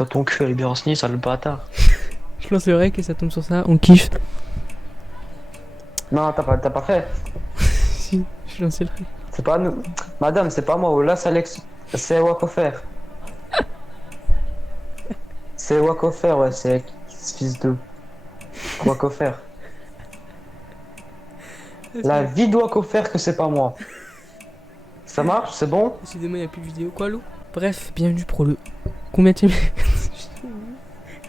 Toi, ton cul, elle est bien renseignée, ça le bâtard. Je lance le rec et ça tombe sur ça, on kiffe. Non, t'as pas fait. Si, je lance le rec. C'est pas nous. Madame, c'est pas moi. Là, c'est Alex. C'est Wakofer. C'est Wakofer, ouais, c'est ce fils de Wakofer. La vie de Wakofer que c'est pas moi. Ça marche, c'est bon? Décidément, il n'y a plus de vidéo. Quoi, l'eau? Bref, bienvenue pour le. Combien de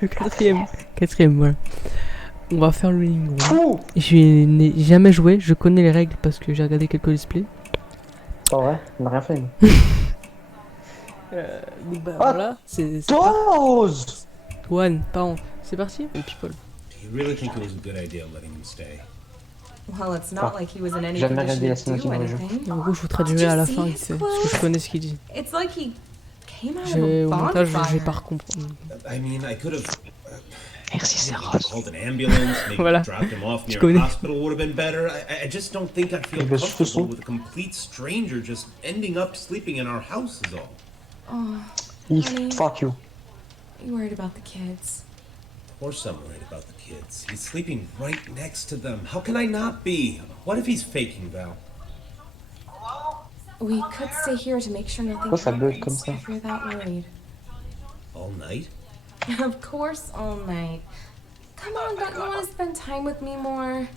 Le quatrième. Quatrième, voilà. On va faire le ligne. Fou! Je n'ai jamais joué, je connais les règles parce que j'ai regardé quelques displays. Pas vrai, on n'a rien fait. Donc bah Ah, voilà, c'est Dose! One, pas on. C'est parti, les people. You really think it was a good idea letting him stay? Well, it's not like he was in any Jamais regardé la condition to cinématique do dans le jeu. anything. En gros, je vous traduirai à la fin vite fait, parce que je connais ce qu'il dit. It's like he came out Au of a montage, je vais bonfire. pas comprendre. I mean, I could have Merci, c'est called an ambulance, maybe Voilà. dropped him off Tu near connais. a hospital would have been better. I just don't think I feel Mais je fais son. comfortable with a complete stranger just ending up sleeping in our house is all. Honey. Fuck you. You worried about the kids? Of course I'm worried about the kids. He's sleeping right next to them. How can I not be? What if he's faking, Val? We could stay here to make sure nothing Pourquoi ça bug comme happens ça? if you're that worried. All night? Of course, all night. Come on, don't you want to spend time with me more?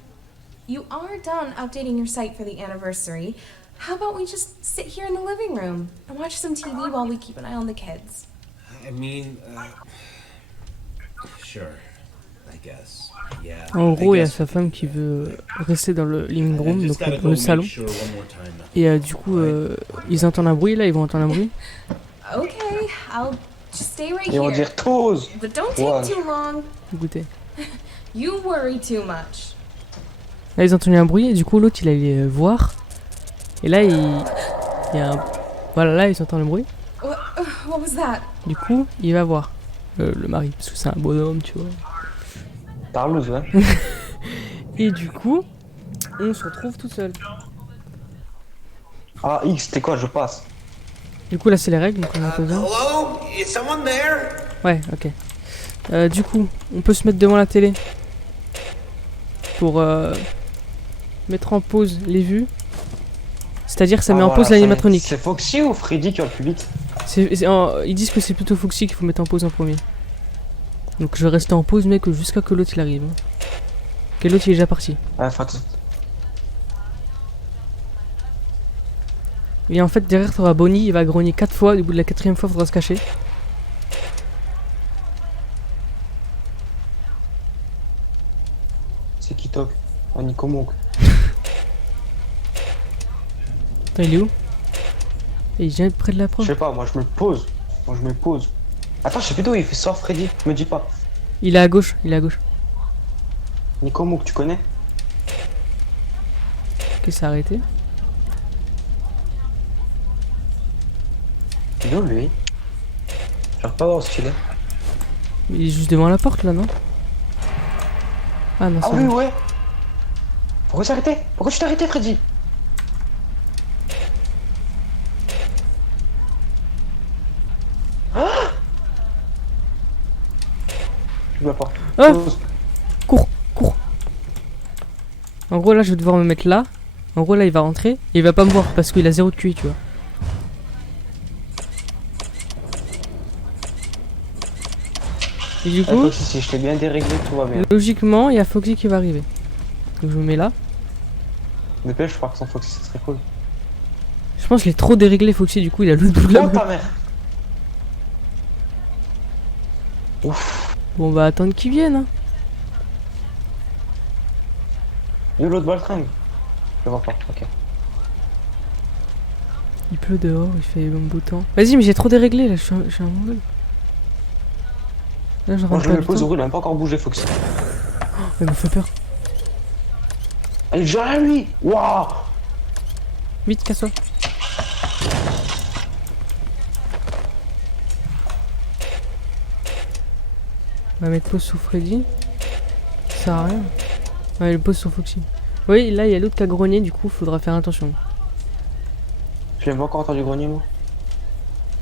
You are done updating your site for the anniversary. How about we just sit here in the living room and watch some TV while we keep an eye on the kids? I mean, sure. I guess. Yeah. En I gros, il y a guess sa femme qui veut rester dans le living I room, just donc gotta dans go le make salon. sure one more time. Et du coup, ils entendent un bruit là, ils vont entendre un bruit. Okay, I'll just stay right Ils vont here. dire Dose! But don't take Ouais. too long. Écoutez. You worry too much. Là, ils ont entendu un bruit et du coup, l'autre il allait voir. Et là, il y a un. Voilà, là, ils entendent le bruit. What was that? Du coup, il va voir le mari, parce que c'est un bonhomme, tu vois. Parleuse, ouais. Et du coup, on se retrouve tout seul. Ah, X, c'était quoi? Je passe. Du coup, là, c'est les règles, donc on a pas besoin. Hello? Is someone there? Ouais, ok. Du coup, on peut se mettre devant la télé pour mettre en pause les vues. C'est-à-dire que ça met en Ah, pause voilà, l'animatronique. C'est Foxy ou Freddy qui va le plus vite? Ils disent que c'est plutôt Foxy qu'il faut mettre en pause en premier. Donc je vais rester en pause, mec, jusqu'à que l'autre il arrive. Que l'autre il est déjà parti. Ouais, enfin, Et en fait, derrière, t'auras Bonnie, il va grogner 4 fois. Au bout de la 4ème fois, faudra se cacher. c'est qui toque? Ah, Nico Monk. Attends, il est où? Et il vient près de la Je proie. sais pas, moi je me pose. Moi je me pose. Attends, je sais plus d'où il fait ça, Freddy. Me dis pas. Il est à gauche, il est à gauche. Nico Monk, tu connais? Ok, c'est arrêté. Il est où lui? J'arrive pas à voir ce qu'il est. Il est juste devant la porte là, non? Ah non, Ah c'est oui, bon. ouais. Pourquoi t'es arrêté? Pourquoi tu t'es arrêté, Freddy? Ah, je vois pas. Ah, Pause. cours, cours. En gros, là, je vais devoir me mettre là. En gros, là, il va rentrer. Et il va pas me voir parce qu'il a 0 de QI, tu vois. Et du coup, Attends, si je t'ai bien déréglé, tout va bien. logiquement, il y a Foxy qui va arriver. Donc je me mets là. Dépêche, je crois que sans Foxy, ça serait cool. Je pense qu'il est trop déréglé, Foxy. Du coup, il a le double. Oh ta mère! Ouf. Bon, on va attendre qu'il vienne. Hein. Il est où l'autre baltringue? Je le vois pas, ok. Il pleut dehors, il fait bon beau temps. Vas-y, mais j'ai trop déréglé là, je suis un mongol. Là, je Moi rentre je pas me du pose au temps. roule, il a même pas encore bougé, Foxy. Il me fait peur. Allez, déjà à lui! Waouh! Vite, casse-toi. On va mettre pause sur Freddy. Ça sert à rien. Ouais, le pause sur Foxy. Oui, là, il y a l'autre qui a grogné, du coup, faudra faire attention. J'ai même pas encore entendu grogner, moi.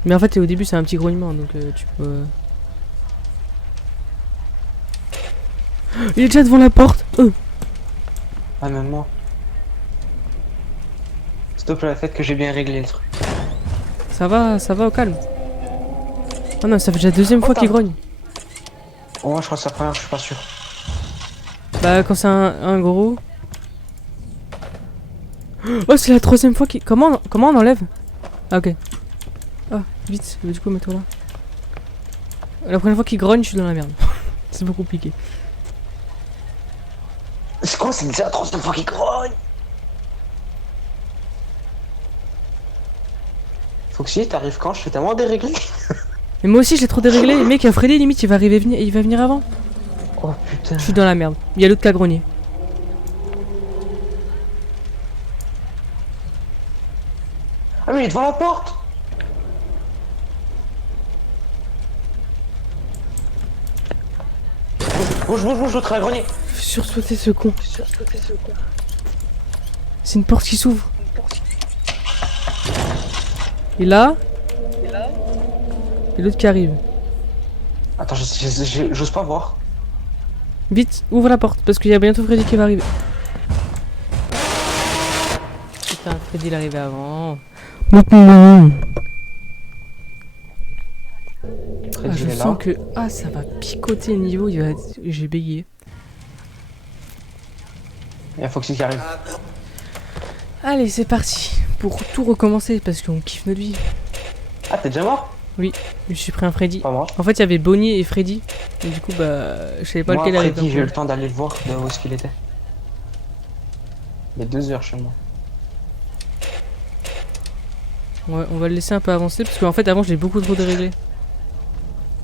Mais en fait, au début, c'est un petit grognement, donc tu peux. Il est déjà devant la porte. Ah, même moi. Stop le fait que j'ai bien réglé le truc. Ça va au calme. Oh non, ça fait déjà la deuxième fois qu'il grogne. Oh, moi, je crois que c'est la première, je suis pas sûr. Bah, quand c'est un gros. Oh, c'est la troisième fois qu'il. Comment on enlève? Ah, ok. Ah, vite, du coup, mets-toi là. La première fois qu'il grogne, je suis dans la merde. C'est pas compliqué. C'est quoi, c'est déjà la troisième fois qu'il grogne? Foxy, t'arrives quand? Je fais tellement déréglé. Mais moi aussi, j'ai trop déréglé. Le mec, Freddy, limite, il va venir avant. Oh putain. Je suis dans la merde. Il y a l'autre qui a grogné. Ah, mais il est devant la porte! Bouge, l'autre a grogné. Sursauter ce con. C'est une porte qui s'ouvre. Et là. Et l'autre qui arrive. Attends, j'ose pas voir. Vite, ouvre la porte, parce qu'il y a bientôt Freddy qui va arriver. Putain, Freddy il arrivait avant. Ah, je sens que... Ah, ça va picoter le niveau, j'ai bégayé. Il y a Foxy qui arrive. Allez, c'est parti. Pour tout recommencer, parce qu'on kiffe notre vie. Ah, t'es déjà mort? Oui, je suis pris un Freddy. Pas moi. En fait, il y avait Bonnie et Freddy. Et du coup, bah, je savais pas Moi, lequel arrive. Freddy, j'ai eu le temps d'aller le voir, de où est-ce qu'il était. Il y a 2 heures chez moi. Ouais, on va le laisser un peu avancer, parce qu'en fait, avant, j'ai beaucoup trop déréglé.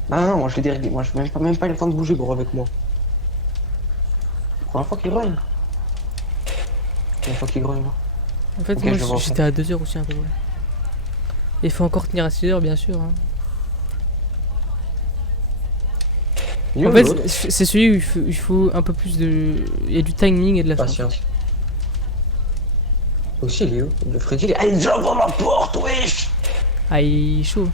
Non, moi je l'ai déréglé. Moi, je n'ai même pas eu le temps de bouger, gros, avec moi. Première fois qu'il grogne. Première fois qu'il grogne, là. En fait, Ok, moi, j'étais à 2 heures aussi, un peu. Il faut encore tenir à 6 heures, bien sûr. Hein. En fait, c'est celui où il faut un peu plus de... Il y a du timing et de la patience. Aussi, il est où? Le Freddy, il est... Ah, il est déjà devant la porte, wesh! Ah, il est chaud.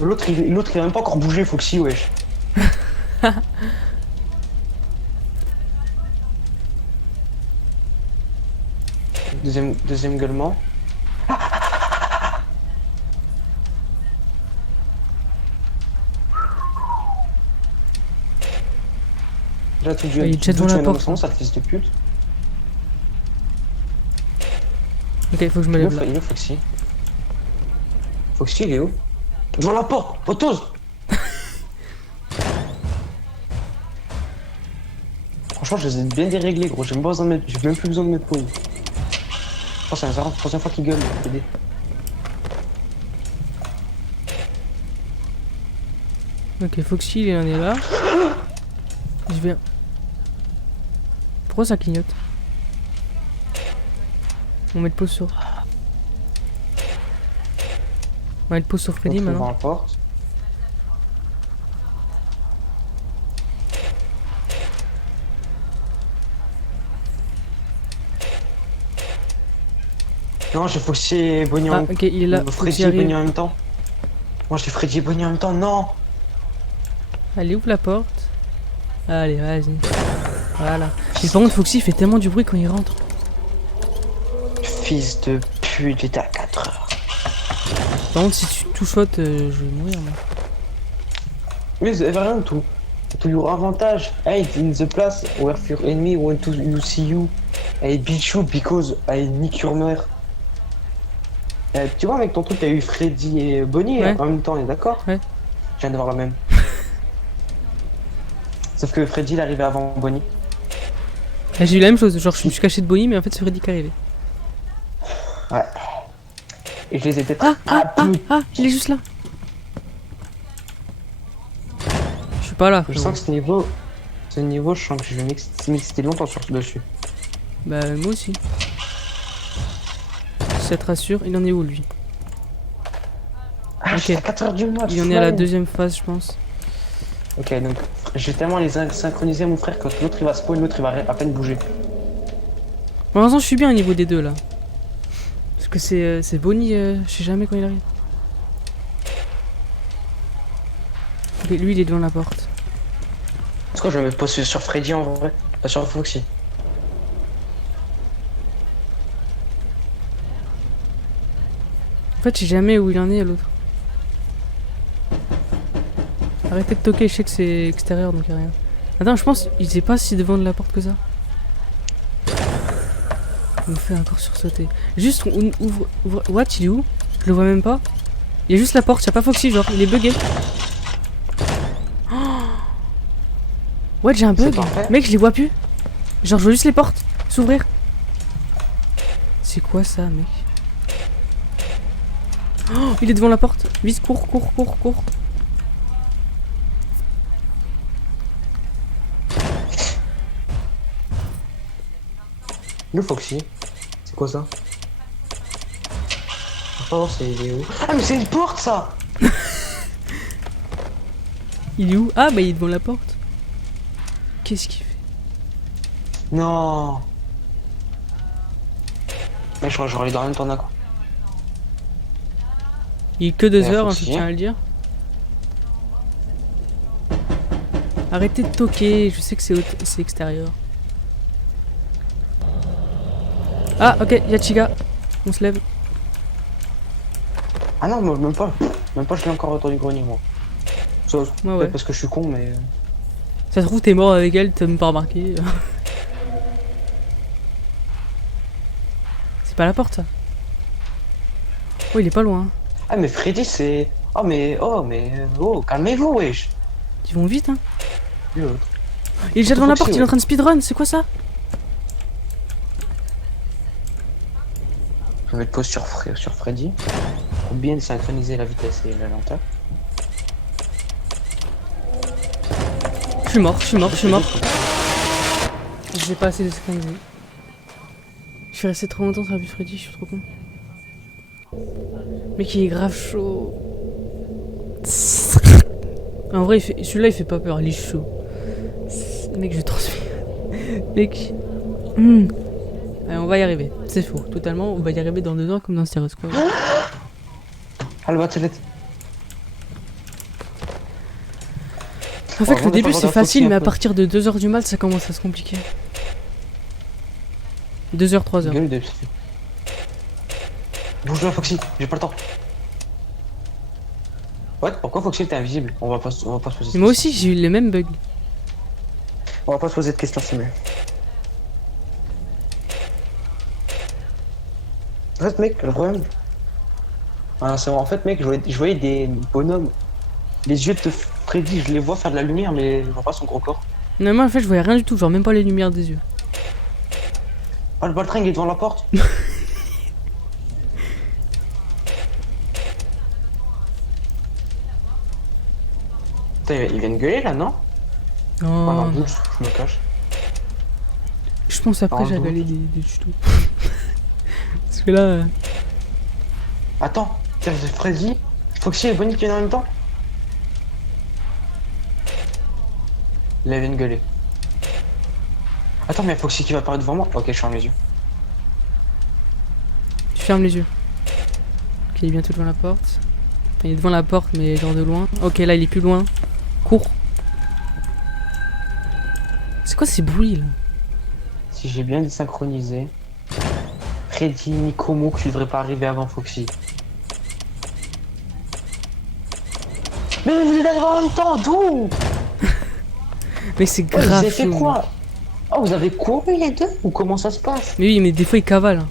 L'autre, il a même pas encore bougé, Foxy, wesh. Deuxième gueulement. Là, tout il est déjà devant la porte. Ça fils de pute. Ok, faut que je me lève là. Il est où, Foxy? Foxy, il est où? Devant la porte, Potose. Franchement, je les ai bien déréglés, gros. J'ai même plus besoin de mettre pause. Je pense que c'est la troisième fois qu'il gueule, PD. Ok, Foxy, il en est là. Je viens. Pourquoi ça clignote? On met le pause sur... On va mettre pause sur Freddy maintenant. Devant la porte. Non, j'ai Foxy et Bonnie en... ok, il est là. Freddy et Bonnie en même temps. Moi, j'ai Freddy et Bonnie en même temps, non! Allez, ouvre la porte. Allez, vas-y. Voilà. Et par contre, Foxy fait tellement du bruit quand il rentre. Fils de pute, j'étais à 4 heures. Par contre, si tu tout-shottes, je vais mourir, moi. Mais vous avez rien de tout. To your avantage, hide in the place where your enemy want to see you. I beat you because I nick your mère. Tu vois, avec ton truc, t'as eu Freddy et Bonnie ouais. En même temps, on est d'accord? Ouais. Je viens de voir la même. Sauf que Freddy, il arrivait avant Bonnie. J'ai eu la même chose, genre je me suis caché de Bonnie, mais en fait c'est Freddy qui est arrivé. Ouais. Et je les ai peut-être... Il est juste là. Je suis pas là. Je sens que ce niveau, je sens que je vais m'exciter longtemps dessus. Bah moi aussi. Si ça te rassure, il en est où lui? Ah, ok. À 4 heures du match. Il en est à la deuxième phase, je pense. Ok, donc je vais tellement les synchroniser mon frère que l'autre il va spawn, l'autre il va à peine bouger. Pour l'instant, je suis bien au niveau des deux là. Parce que c'est Bonnie, je sais jamais quand il arrive. Ok, lui il est devant la porte. Parce que je vais me poser sur Freddy en vrai. Pas sur Foxy. En fait, je sais jamais où il en est l'autre. Arrêtez de toquer, je sais que c'est extérieur donc y'a rien. Attends, je pense il sait pas si devant de la porte que ça. Il me fait encore sursauter. Juste ouvre. What, il est où? Je le vois même pas. Il y a juste la porte, y'a pas Foxy, genre, il est bugué. Oh what, j'ai un bug. C'est parfait. Mec, je les vois plus. Genre, je vois juste les portes s'ouvrir. C'est quoi ça, mec? Oh, il est devant la porte. Vite, cours. Le Foxy. C'est quoi ça? Oh, c'est où? Ah, mais c'est une porte ça! Il est où? Ah, bah il est devant la porte. Qu'est-ce qu'il fait? Non! Mais je crois que j'aurais dans le même temps d'un coup. Il est que 2 heures, hein, je Foxy. tiens à le dire. Arrêtez de toquer, je sais que c'est extérieur. Ah, ok, y'a Chiga. On se lève. Ah non, moi, même pas. Même pas, je l'ai encore autour du grenier, moi. Ça, Ouais, peut-être ouais. parce que je suis con, mais. Ça se trouve, t'es mort avec elle, t'as même pas remarqué. C'est pas la porte, ça. Oh, il est pas loin. Ah, mais Freddy, c'est. Oh, calmez-vous, wesh! Ils vont vite, hein. L'autre. Il est déjà devant la Foxy, porte, il est ouais. en train de speedrun, c'est quoi ça? Je vais mettre pause sur Freddy. Pour bien synchroniser la vitesse et la lenteur. Je suis mort. J'ai pas assez de synchroniser. Je suis resté trop longtemps sur la vue Freddy, je suis trop con. Mec, il est grave chaud. En vrai, celui-là, il fait pas peur, il est chaud. Mec, je transpire. Mec. Allez, on va y arriver. C'est faux, totalement. On va y arriver dans 2 ans comme dans Stereo Squad. Ah, le battelette. En fait, Bon, le on début attend c'est encore facile, Foxy mais un à peu. partir de 2h du mat, ça commence à se compliquer. 2h, 3h. Gueule de. Bouge-toi, Foxy, j'ai pas le temps. Ouais, pourquoi Foxy t'es invisible? On va pas se poser Et moi aussi, j'ai eu les mêmes bugs. On va pas se poser de questions, c'est mieux. En fait, mec, le problème. Ah, c'est vrai, en fait, mec, je voyais des bonhommes. Les yeux de Freddy, je les vois faire de la lumière, mais je vois pas son gros corps. Non, moi en fait, je voyais rien du tout, genre même pas les lumières des yeux. Ah, le baltringue il est devant la porte. Putain, il vient de gueuler là, non? Ah Non, non, je me cache. je pense après Oh, j'ai non. avalé des tutos. Parce que là. Attends, c'est Freddy, Foxy et Bonnie qui viennent en même temps? Il vient de gueuler. Attends, mais il y a Foxy qui va apparaître devant moi. Ok, je ferme les yeux. Tu fermes les yeux. Ok, il est bientôt devant la porte. Enfin, il est devant la porte, mais genre de loin. Ok, là il est plus loin. Cours. C'est quoi ces bruits là? Si j'ai bien désynchronisé, Freddy, Nikomo, que tu devrais pas arriver avant Foxy. Mais vous êtes arrivés en même temps, d'où? Mais c'est Vous grave avez fait chaud. quoi? Oh, vous avez couru les deux? Ou comment ça se passe? Mais oui, mais des fois il cavale. Hein.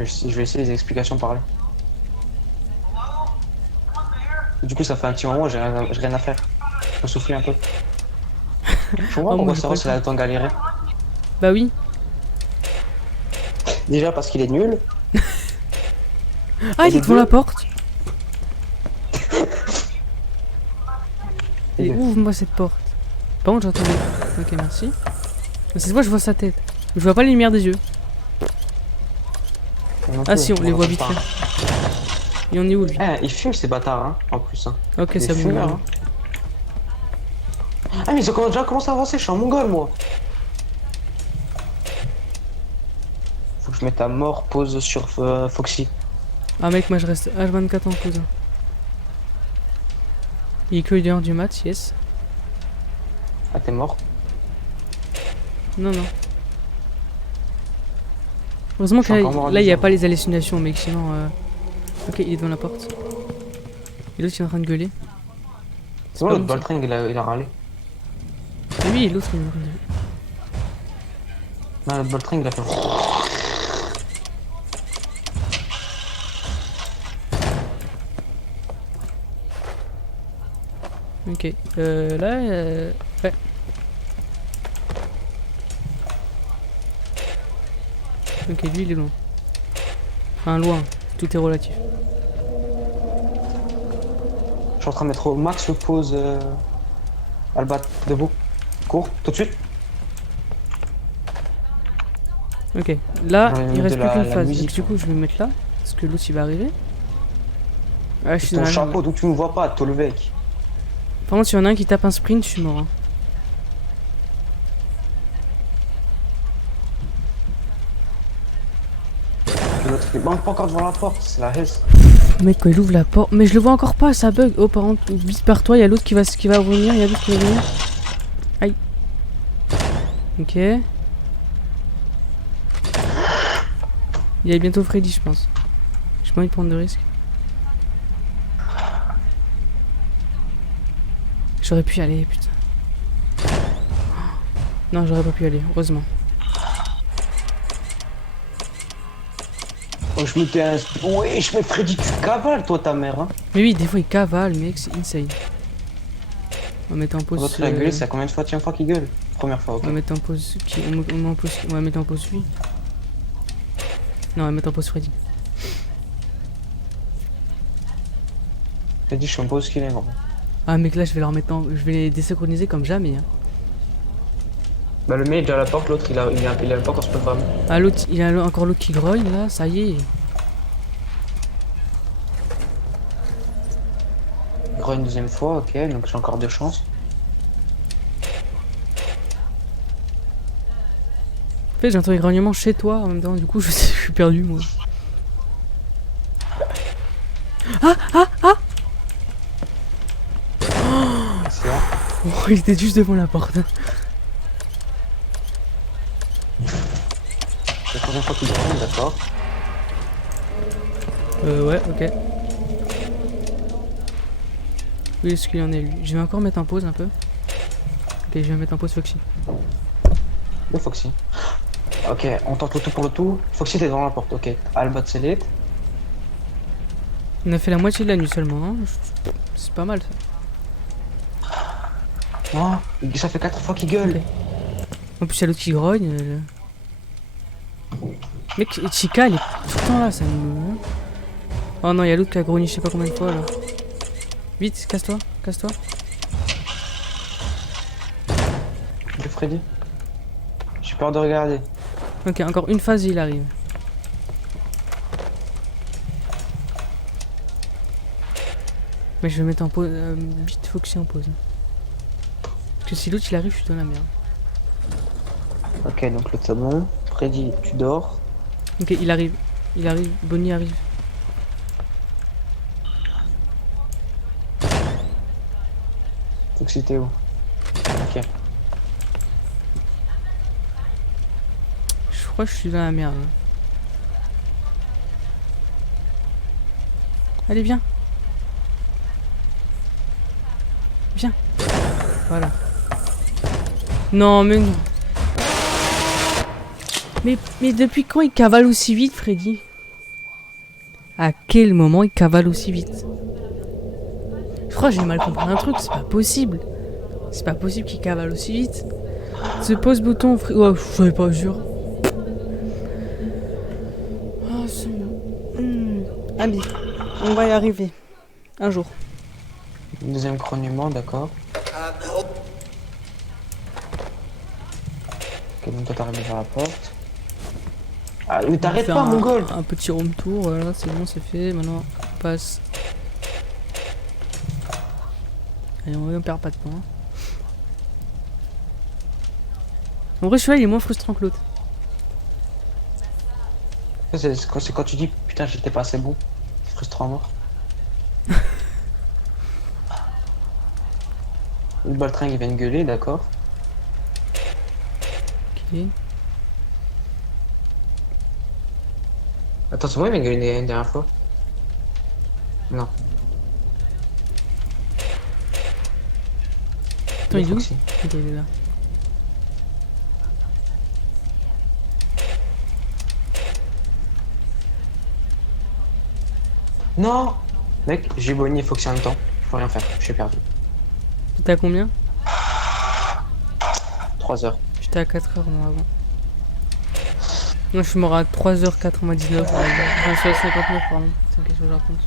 Je vais essayer les explications par là. Du coup, ça fait un petit moment, j'ai rien à faire. Je me souffle un peu. Je vois Oh, moi, pourquoi j'ai ça pas va, c'est la temps de galérer. Bah oui. Déjà parce qu'il est nul. Ah, il les est devant deux. la porte. Les Et deux. ouvre-moi cette porte. Par contre, j'entends. Ok, merci. Mais cette fois, je vois sa tête. Je vois pas les lumières des yeux. Non Ah plus, si, on les va voit pas vite se fait. Et on est où lui? Eh, ils fument ces bâtards, hein, en plus. Hein. Ok, Des c'est bon. fumeurs, hein. Ah, mais ils ont déjà commencé à avancer, je suis un mongol, moi. Faut que je mette à mort, pause sur Foxy. Ah mec, moi je reste H24 en pause. Il est que 1h du mat, yes. Ah, t'es mort? Non, non. Heureusement Je suis que encore mort là, il n'y a déjà. pas les hallucinations, mec, sinon... Ok, il est devant la porte. Et l'autre, il est en train de gueuler. C'est bon, pas l'autre bon, ça. Boltring, il a râlé. Et oui, l'autre, il est en train de gueuler. Non, l'autre Boltring, il a fait... Ok, là... Ouais. Ok, lui, il est loin. Enfin, loin. Tout est relatif. Je suis en train de mettre au max le pause. Albat, debout. Cours, tout de suite. Ok, là, J'aurais il mis reste de plus qu'une la phase. musique, Donc, du coup, je vais me mettre là. Parce que l'autre, il va arriver. Ah, je suis dans Ton la merde. chapeau, d'où tu me vois pas, Tolvec. Par contre, s'il y en a un qui tape un sprint, je suis mort. Hein. L'autre, il manque pas encore devant la porte, c'est la hesse. Mec, quand il ouvre la porte. Mais je le vois encore pas, ça bug. Oh, par contre, vite par toi, il y a l'autre qui va revenir. Il y a l'autre qui va venir. Aïe. Ok. Il y a bientôt Freddy, je pense. J'ai pas envie de prendre de risques. J'aurais pu y aller, putain. Non, j'aurais pas pu y aller, heureusement. Oh, je mettais un. Ouais, je mets Freddy, tu cavales, toi, ta mère, hein. Mais oui, des fois il cavale, mec, c'est insane. On va mettre en pause. L'autre, il a gueulé, c'est combien de fois, tiens, fois qu'il gueule? Première fois, ok. On va mettre en pause. On va mettre en pause lui. Non, on va mettre en pause Freddy. Freddy, je sais même pas où ce qu'il est, gros. Ah, mec, là, je vais leur mettre en. Je vais les désynchroniser comme jamais. Hein. Bah, le mec est déjà à la porte, l'autre, il a pas encore se programme. Ah, l'autre, il y a encore l'autre qui grogne là, ça y est. Il croit une deuxième fois, ok, donc j'ai encore 2 chances. En fait, j'entends les grognements chez toi en même temps, du coup, je suis perdu moi. C'est là. Oh, il était juste devant la porte. C'est la troisième fois qu'il grogne, d'accord. Ouais, ok. Oui, est-ce qu'il en est lui? Je vais encore mettre en pause un peu. Ok, je vais mettre en pause Foxy. Le Foxy. Ok, on tente le tout pour le tout. Foxy, t'es devant la porte, ok. Albat, c'est lit. On a fait la moitié de la nuit seulement, hein. C'est pas mal ça. Oh, ça fait 4 fois qu'il gueule. Ok. En plus, il y a l'autre qui grogne. Mec, Chica, elle est tout le temps là, ça me. Oh non, il y a l'autre qui a grogné je sais pas combien de fois là. Vite, casse-toi, casse-toi. Le Freddy. J'ai peur de regarder. Ok, encore une phase et il arrive. Mais je vais mettre en pause. Vite Foxy en pause. Parce que si l'autre il arrive, je suis dans la merde. Ok, donc l'autre c'est bon. Freddy, tu dors. Ok, il arrive. Il arrive. Bonnie arrive. Foxy, t'es où? Ok. Je crois que je suis dans la merde. Allez, viens. Viens. Voilà. Non, mais non. Mais depuis quand il cavale aussi vite, Freddy? À quel moment il cavale aussi vite? Je crois que j'ai mal compris un truc, c'est pas possible. C'est pas possible qu'il cavale aussi vite. Ce pose bouton, oh, je savais pas, jure. Oh, c'est bon. Allez, on va y arriver. Un jour. Deuxième grognement, d'accord. Ok, donc toi t'arrives vers la porte. Ah, mais t'arrêtes Faire pas, mon goal! un petit room tour, voilà, c'est bon, c'est fait. Maintenant, on passe. Allez, on perd pas de temps. En vrai, celui-là, il est moins frustrant que l'autre. C'est quand tu dis putain, j'étais pas assez bon. C'est frustrant à mort. Le Baltringue il vient de gueuler, d'accord. Ok. Attends, c'est moi il vient de gueuler une dernière fois. Non. Attends, il est où? Foxy. Ok, il est là. Non. Mec, j'ai Bonnie et Foxy en même temps. Je peux rien faire, je suis perdu. T'es à combien? 3 heures. J'étais à 4 heures moi avant. Moi je suis mort à 3h99. Enfin, je suis à 59 pardon. C'est qu'est-ce que je raconte?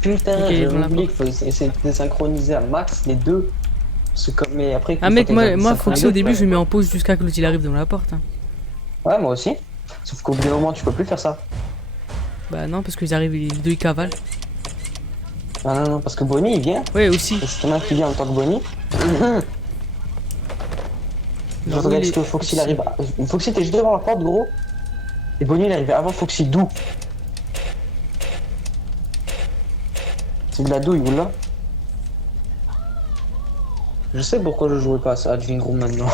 Putain, Ok, j'ai bon, la oublié qu'il faut essayer de désynchroniser à max les deux. C'est comme, mais après. Ah une mec, fois que t'as moi désynchronisé, Foxy au début ouais. je le mets en pause jusqu'à que l'autre il arrive dans la porte. Hein. Ouais, moi aussi. Sauf qu'au bout d'un moment, tu peux plus faire ça. Bah non parce qu'ils arrivent, les deux ils cavalent. Ah non, non, parce que Bonnie il vient. Ouais aussi. Et si t'en as un qui vient en tant que Bonnie. Je Genre, regarde oui, ce que Foxy il arrive. Foxy t'es juste devant la porte, gros. Et Bonnie il arrive avant Foxy, d'où? C'est de la douille, ou là? Je sais pourquoi je jouais pas à Living Room maintenant.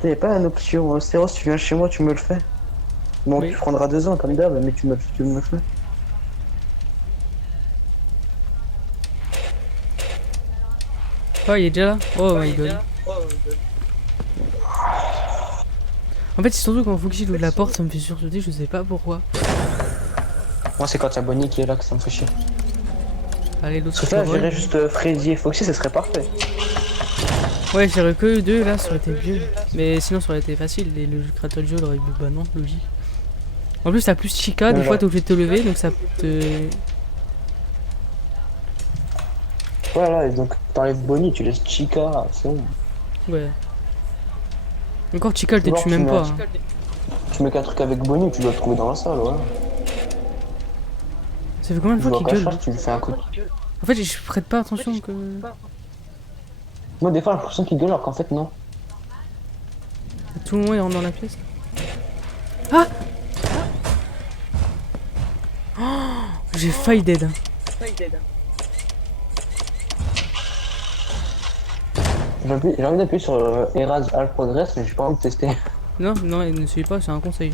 T'avais pas une option Stéros, tu viens chez moi, tu me le fais. Bon, Oui. tu prendras 2 ans comme d'hab, mais tu me le fais. Oh il est déjà là. Oh my god. En fait c'est surtout quand Foxy ouvre la porte ça me fait sursauter, je sais pas pourquoi. Moi, c'est quand il y a Bonnie qui est là que ça me fait chier. Allez l'autre Parce que là, je j'irais juste Freddy et Foxy, ça serait parfait. Ouais j'irais que eux deux là, ça aurait été mieux. Mais sinon ça aurait été facile, et le créateur du jeu aurait dit bah non, logique. En plus t'as plus Chica, des Ouais, fois là. t'es obligé de te lever donc ça te... Voilà, et donc t'enlèves Bonnie, tu laisses Chica, c'est bon. Ouais. Encore Chica elle te Alors, tue tu même mets pas. un- Hein. Tu mets qu'un truc avec Bonnie, tu dois le trouver dans la salle, ouais. Ça fait combien de Tu fois vois qu'il qu'à gueule? charge, tu lui fais un coup. En fait je prête pas attention que... Moi, des fois, j'ai l'impression qu'il gueule alors qu'en fait, non. Tout le monde il rentre dans la pièce. Ah oh, j'ai failli dead. J'ai envie d'appuyer sur Eras All Progress, mais j'ai pas envie de tester. Non, non, ne suivez pas, c'est un conseil.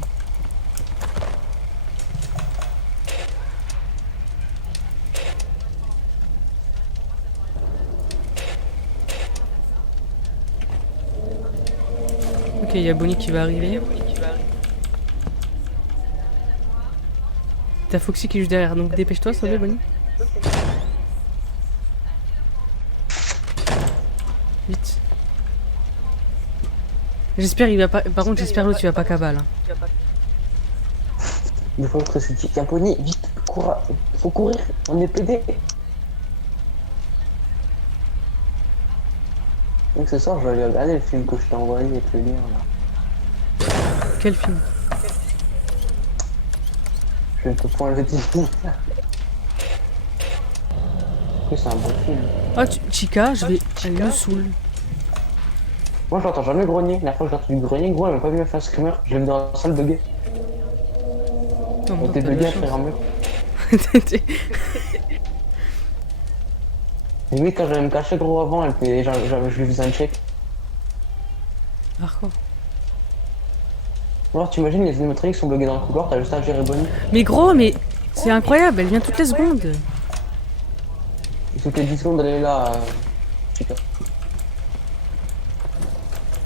Ok, il y a Bonnie qui va arriver. T'as Foxy qui est juste derrière, donc dépêche-toi, s'il te plaît, Bonnie. Vite. J'espère il va pas. Par contre, j'espère l'autre tu vas pas cabale. Hein. Des fois, je suis tiens, Bonnie, vite, cours, faut courir, on est pédé. Donc ce soir, je vais aller regarder le film que je t'ai envoyé avec le lien là. Quel film? Je vais te prendre le titre. Oui, c'est un bon film. Oh, Chica, je vais. Elle me saoule. Moi, je l'entends jamais grogner. La dernière fois que j'ai entendu grogner, gros, elle m'a pas vu me faire screamer. Je l'ai vu dans la salle bugger. Oh, Elle était buggée après un mur. Et oui, quand j'allais me cacher gros avant, je lui faisais un check. Hardcore. Alors, t'imagines, les animatroniques sont bloqués dans le couloir, t'as juste à gérer Bonnie. Mais gros, mais c'est incroyable, elle vient toutes les secondes. Et toutes les 10 secondes, elle est là. Super.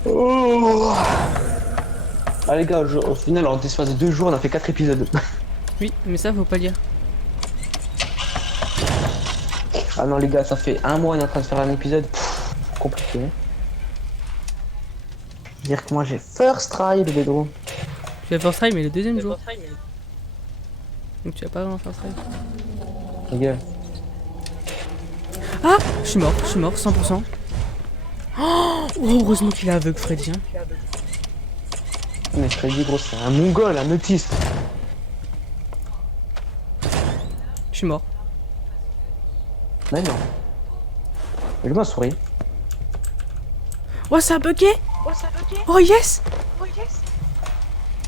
Oh. Ah les gars, au final, en l'espace de 2 jours, on a fait 4 épisodes. Oui, mais ça faut pas le dire. Ah non les gars, ça fait 1 mois, on est en train de faire un épisode. Pff, compliqué. Hein. Dire que moi j'ai first try le Bedroom. Tu vas first try, mais le deuxième jour. Donc tu vas pas vraiment first try. Les gars. Ah, je suis mort, 100%. Oh, heureusement qu'il est aveugle, Freddy. Hein. Mais Freddy gros, c'est un mongol, un autiste. Je suis mort. Mais non. Il m'a souri. Oh, ça a bugué. Oh yes.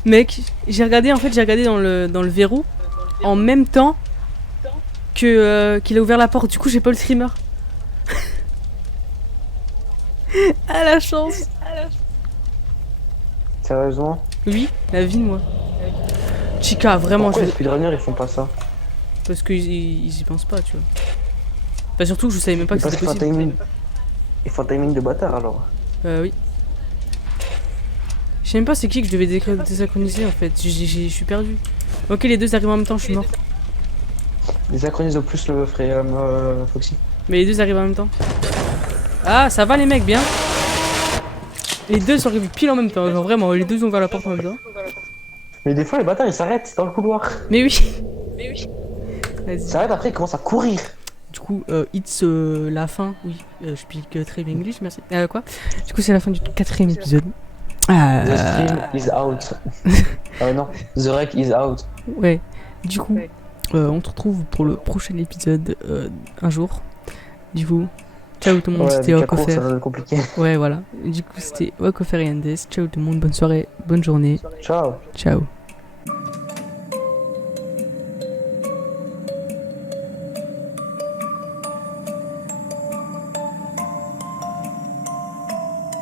Mec, j'ai regardé dans le verrou en même temps qu'il a ouvert la porte. Du coup, j'ai pas le screamer. Ah la chance. Sérieusement? Oui, la vie de moi. Chica, vraiment, Pourquoi je... les speedrunners ils font pas ça? parce qu'ils y pensent pas, tu vois. Bah surtout que je savais même pas que Parce c'était qu'ils font un possible. timing. Ils font un timing de bâtard alors. Oui. Je sais même pas c'est qui que je devais désynchroniser en fait. Je suis perdu. Ok, les deux arrivent en même temps, je suis mort. Désynchronise au plus le frère Foxy. Mais les deux arrivent en même temps. Ah, ça va les mecs, bien. Les deux sont arrivés pile en même temps, genre vraiment, les deux ont ouvert la porte en même temps. Mais des fois les bâtards ils s'arrêtent dans le couloir. Mais oui. Vas-y. Ils s'arrêtent après ils commencent à courir. Du coup, it's la fin. Oui, je speak très bien English, merci. Quoi? Du coup, c'est la fin du 4e épisode. The stream is out. Ah non, the wreck is out. Ouais. Du coup, on se retrouve pour le prochain épisode un jour. Du coup, ciao tout le monde, c'était Wakofer. Ça va être compliqué. Ouais, voilà. Du coup, c'était Wakofer et Andes. Ciao tout le monde, bonne soirée, bonne journée. Ciao. Ciao.